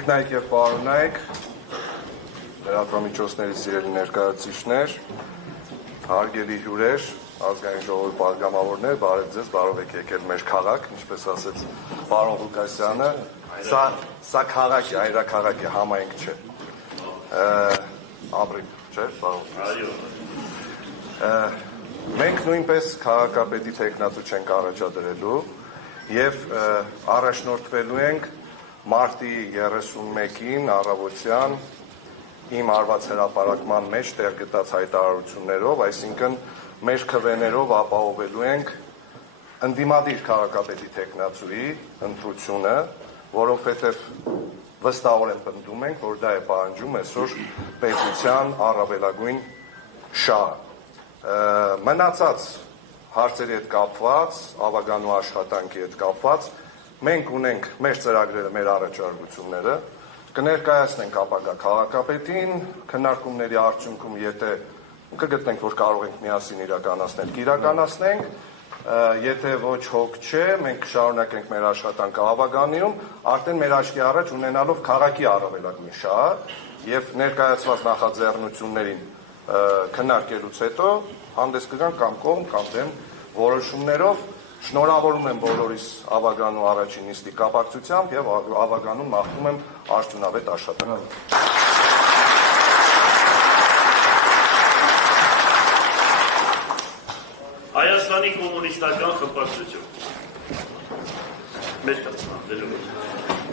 Տիկնայք և պարոնայք, լրատվամիջոցների սիրելի ներկայացուցիչներ, հարգելի հյուրեր, ազգային ժողովի պատգամավորներ, բարև ձեզ, բարով եք եկել մեր քաղաք, ինչպես ասեց պարոն Ղուկասյանը, սա քաղաք է, այրաքաղաք է, համայնք չէ։ Ապրիլ, չէ, պարոն Ղուկասյան։ Մենք նույնպես քաղաքապետի թեկնածու չենք առաջադրելու և առաջնորդվելու ենք մարտի 31-ին առավոտյան իմ արված հրապարակման մեջ տեղ գտած հայտարարություններով, այսինքն մեր քվեներով ապահովելու ենք ընդդիմադիր քաղաքապետի թեկնածուի ընտրությունը, որովհետև վստահորեն պնդում ենք, որ դա է պահանջում այսօր պետության առավելագույն շահը։ Մնացած հարցերի հետ կապված, ավագանու աշխատանքի հետ կապված, մենք ունենք մեր ծրագրերը, մեր առաջարկությունները, կներկայացնենք ապագա քաղաքապետին, քննարկումների արդյունքում, եթե կգտնենք, որ կարող ենք միասին իրականացնել, կիրականացնենք, եթե ոչ հոգ չէ, մենք շարունակենք մեր աշխատանքը ավագանիում, արդեն մեր աչքի առաջ ունենալով քաղաքի առավելագույն շահը և ներկայացված նախաձեռնություններին քննարկելուց հետո հանդես կգանք կամ կողմ, կամ դեմ որոշումներով։ Շնորհավորում եմ բոլորիս ավագանու առաջին նիստի կապակցությամբ և ավագանուն մաղթում եմ արդյունավետ աշխատանք։ Հայաստանի կոմունիստական խմբակցություն։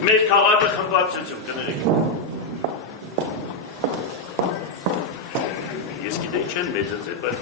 Մեր քաղաքը խմբակցություն, կներեք։ Ես գիտեի չեն մեծացել, բայց